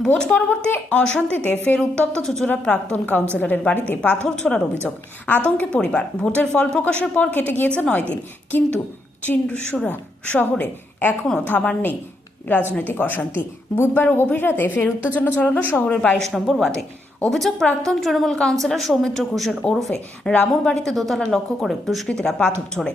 Vote পরবর্তী অশান্তিতে ফের উত্তপ্ত চুঁচুড়া প্রাক্তন কাউন্সিলরের বাড়িতে পাথর ছোড়ার অভিযোগ। আতঙ্কে পরিবার। ভোটের ফল প্রকাশের পর কেটে গিয়েছে 9 দিন, কিন্তু চিনসুরা শহরে এখনও থামার নেই রাজনৈতিক অশান্তি। বুধবার গভীর রাতে ফের উত্তেজনা ছড়ালো শহরের 22 নম্বর ওয়ার্ডে। অভিযোগ, প্রাক্তন তৃণমূল কাউন্সিলর সৌমিত্র ঘোষের ওরফে রামুর বাড়িতে দোতলা লক্ষ্য করে দুষ্কৃতীরা পাথর ছোড়ে।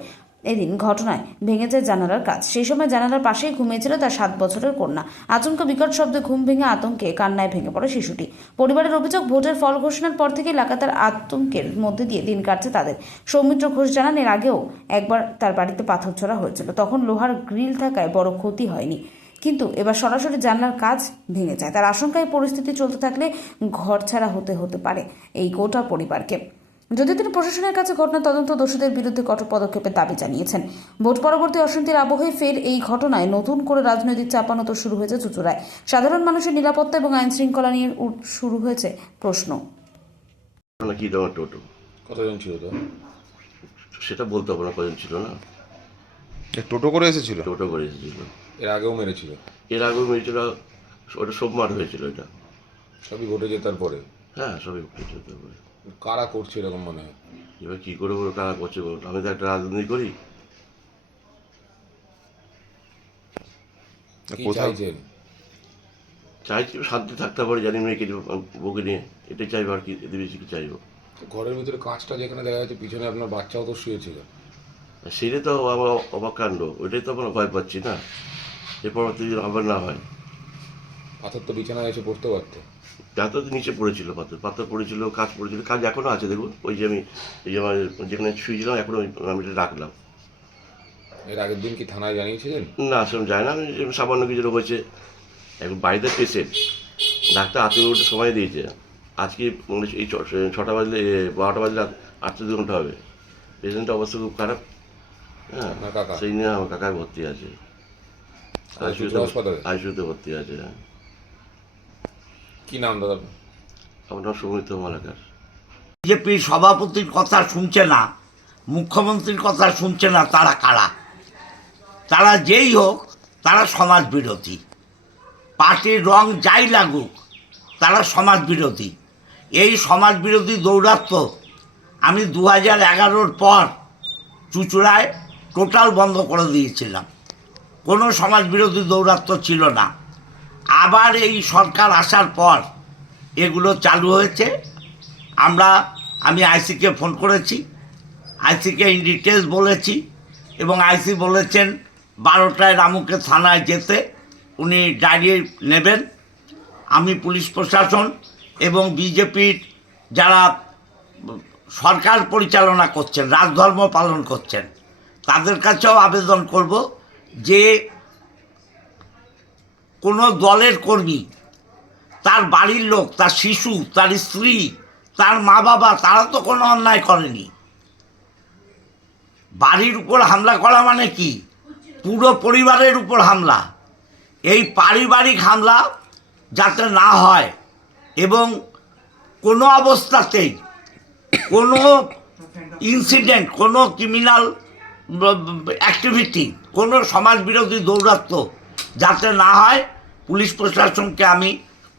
এদিন ঘটনায় ভেঙে যায় জানালার কাজ। সেই সময় জানালার পাশেই ঘুমিয়েছিল তার 7 বছরের কন্যা। আচমকা বিকট শব্দে ঘুম ভেঙে আতঙ্কে কান্নায় ভেঙে পড়ে শিশুটি। পরিবারের অভিযোগ, ভোটের ফল ঘোষণার পর থেকে লাগাতার আতঙ্কের মধ্যে দিয়ে দিন কাটছে তাদের। সৌমিত্র ঘোষ জানান, এর আগেও একবার তার বাড়িতে পাথর ছোড়া হয়েছিল, তখন লোহার গ্রিল থাকায় বড় ক্ষতি হয়নি, কিন্তু এবার সরাসরি জানলার কাজ ভেঙে যায়। তার আশঙ্কায় পরিস্থিতি চলতে থাকলে ঘরছাড়া হতে পারে এই গোটা পরিবারকে। যদিও তিনি প্রশাসনের কাছে ঘটনা তদন্ত, দোষীদের বিরুদ্ধে কঠোর পদক্ষেপের দাবি জানিয়েছেন। ভোট পরবর্তী অশান্তির আবহে ফের এই ঘটনায় নতুন করে রাজনৈতিক চাপানো শুরু হয়েছে চুঁচুড়ায়। সাধারণ মানুষের নিরাপত্তা এবং আইন শৃঙ্খলা নিয়ে শুরু হয়েছে প্রশ্ন। কি দেওয়া টোটো কতজন ছিল তো? সেটা বলতে হবে না, কজন ছিল না। টোটো করে এসেছিল? টোটো করে এসেছিল। এর আগেও মেরেছিল? এর আগেও মেরেছিল, ওটা সোমবার হয়েছিল। এটা সবই ভোটে জেতার পরে? হ্যাঁ, সবই হয়েছিল। তারপরে কারা করছে এরকম মনে হয়? এবার কী করে বলো, টাকা করছে বলো, আমি তো একটা রাজনীতি করি। কি কোথায় চাইছেন? চাইছি শান্তি থাকতে পারে, জানি মেয়েকে বউকে নিয়ে, এটাই চাইবো। আর কি এদের বেশি কি চাইবো? ঘরের ভিতরে কাঁচটা যেখানে দেখা যাচ্ছে, পিছনে আপনার বাচ্চাও তো শুয়েছিল। সেটাই তো আমার অবাক কাণ্ড, ওইটাই তো আমরা ভয় পাচ্ছি না, এরপর আবার না হয়। পাথর তো বিছানায় এসে পড়তে পারতো। পাথর তো নিচে পড়েছিল, পাথর পড়েছিল, কাজ পড়েছিল, কাজ এখনও আছে। দেখুন, ওই যে আমি এই যে আমার যেখানে শুয়েছিলাম, এখনও আমি এটা রাখলাম। এর আগের দিন কি থানায় জানিয়েছিলেন? না, সেরকম যায় না। আমি সামান্য কিছু রোগ হয়েছে, এখন বাড়িতে পেশেন্ট, ডাক্তার 8 সময় দিয়েছে। আজকে এই 6টা বাজলে 12টা বাজলে 48 ঘন্টা হবে। পেশেন্টের অবস্থা খুব খারাপ। হ্যাঁ, আপনার কাকা? সেই নিয়ে আমার কাকার ভর্তি আছে, হাসপাতালে? আইসিইউতে ভর্তি আছে। কি নাম দাদা? আমার নাম সৌমিত্র মালাকার। বিজেপির সভাপতির কথা শুনছে না, মুখ্যমন্ত্রীর কথা শুনছে না, তারা কারা? তারা যেই হোক, তারা সমাজ বিরোধী। পার্টির রং যাই লাগুক, তারা সমাজ বিরোধী। এই সমাজ বিরোধী দৌরাত্ম্য আমি 2011-র পর চুঁচুড়ায় টোটাল বন্ধ করে দিয়েছিলাম। কোনো সমাজ বিরোধী দৌরাত্ম্য ছিল না। আবার এই সরকার আসার পর এগুলো চালু হয়েছে। আমি আইসিকে ফোন করেছি, আইসিকে ইন ডিটেলস বলেছি, এবং আইসি বলেছেন 12টায় রামুকে থানায় যেতে উনি ডায়েরি নেবেন। আমি পুলিশ প্রশাসন এবং বিজেপির যারা সরকার পরিচালনা করছেন, রাজধর্ম পালন করছেন, তাদের কাছেও আবেদন করব যে কোনো দলের কর্মী, তার বাড়ির লোক, তার শিশু, তার স্ত্রী, তার মা বাবা, তারা তো কোনো অন্যায় করেনি। বাড়ির উপর হামলা করা মানে কি? পুরো পরিবারের উপর হামলা। এই পারিবারিক হামলা যাতে না হয়, এবং কোনো অবস্থাতেই কোনো ইনসিডেন্ট, কোনো ক্রিমিনাল অ্যাক্টিভিটি, কোনো সমাজবিরোধী দৌরাত্ম্য যাতে না হয়, পুলিশ প্রশাসনকে আমি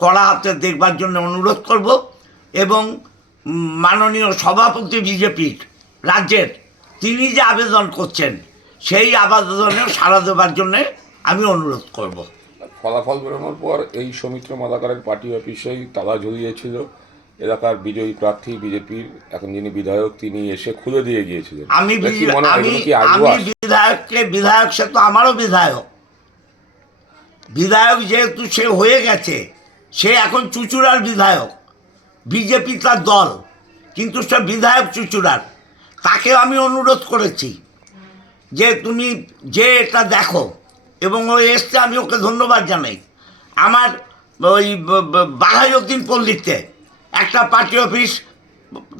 কড়া হাতে দেখবার জন্য অনুরোধ করব। এবং মাননীয় সভাপতি বিজেপির রাজ্যের, তিনি যে আবেদন করছেন, সেই আবেদনেও সাড়া দেওয়ার জন্য আমি অনুরোধ করব। ফলাফল বেরোনোর পর এই সৌমিত্র মালাকারের পার্টি অফিসেই তালা ঝুলিয়েছিল এলাকার বিজয়ী প্রার্থী বিজেপির এখন যিনি বিধায়ক, তিনি এসে খুলে দিয়ে গিয়েছিলেন। আমি কি মনে হয় এগুলো কি আইওয়াস? বিধায়ক, সে তো আমারও বিধায়ক। বিধায়ক যেহেতু সে হয়ে গেছে, সে এখন চুঁচুড়ার বিধায়ক, বিজেপি তার দল, কিন্তু সে বিধায়ক চুঁচুড়ার। তাকে আমি অনুরোধ করেছি যে তুমি যে এটা দেখো, এবং ও এসছে, আমি ওকে ধন্যবাদ জানাই। আমার ওই বাঘাযতীন পল্লীতে একটা পার্টি অফিস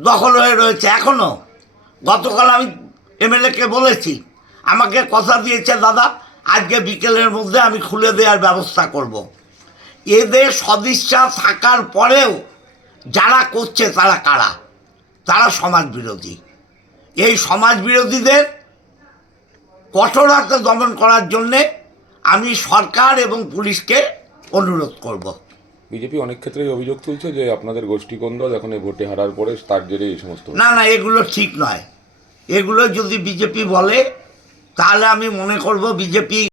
দখল হয়ে রয়েছে এখনও। গতকাল আমি এমএলএকে বলেছি, আমাকে কথা দিয়েছে, দাদা আজকে বিকেলের মধ্যে আমি খুলে দেওয়ার ব্যবস্থা করব। এদের সদিচ্ছা থাকার পরেও যারা করছে, তারা কারা? তারা সমাজ বিরোধী। এই সমাজ বিরোধীদের কঠোর হাতে দমন করার জন্যে আমি সরকার এবং পুলিশকে অনুরোধ করব। বিজেপি অনেক ক্ষেত্রেই অভিযোগ তুলছে যে আপনাদের গোষ্ঠীকন্দল এখন এই ভোটে হারার পরে তার জেরে এই সমস্ত না না, এগুলো ঠিক নয়। এগুলো যদি বিজেপি বলে তাহলে আমি মনে করব বিজেপি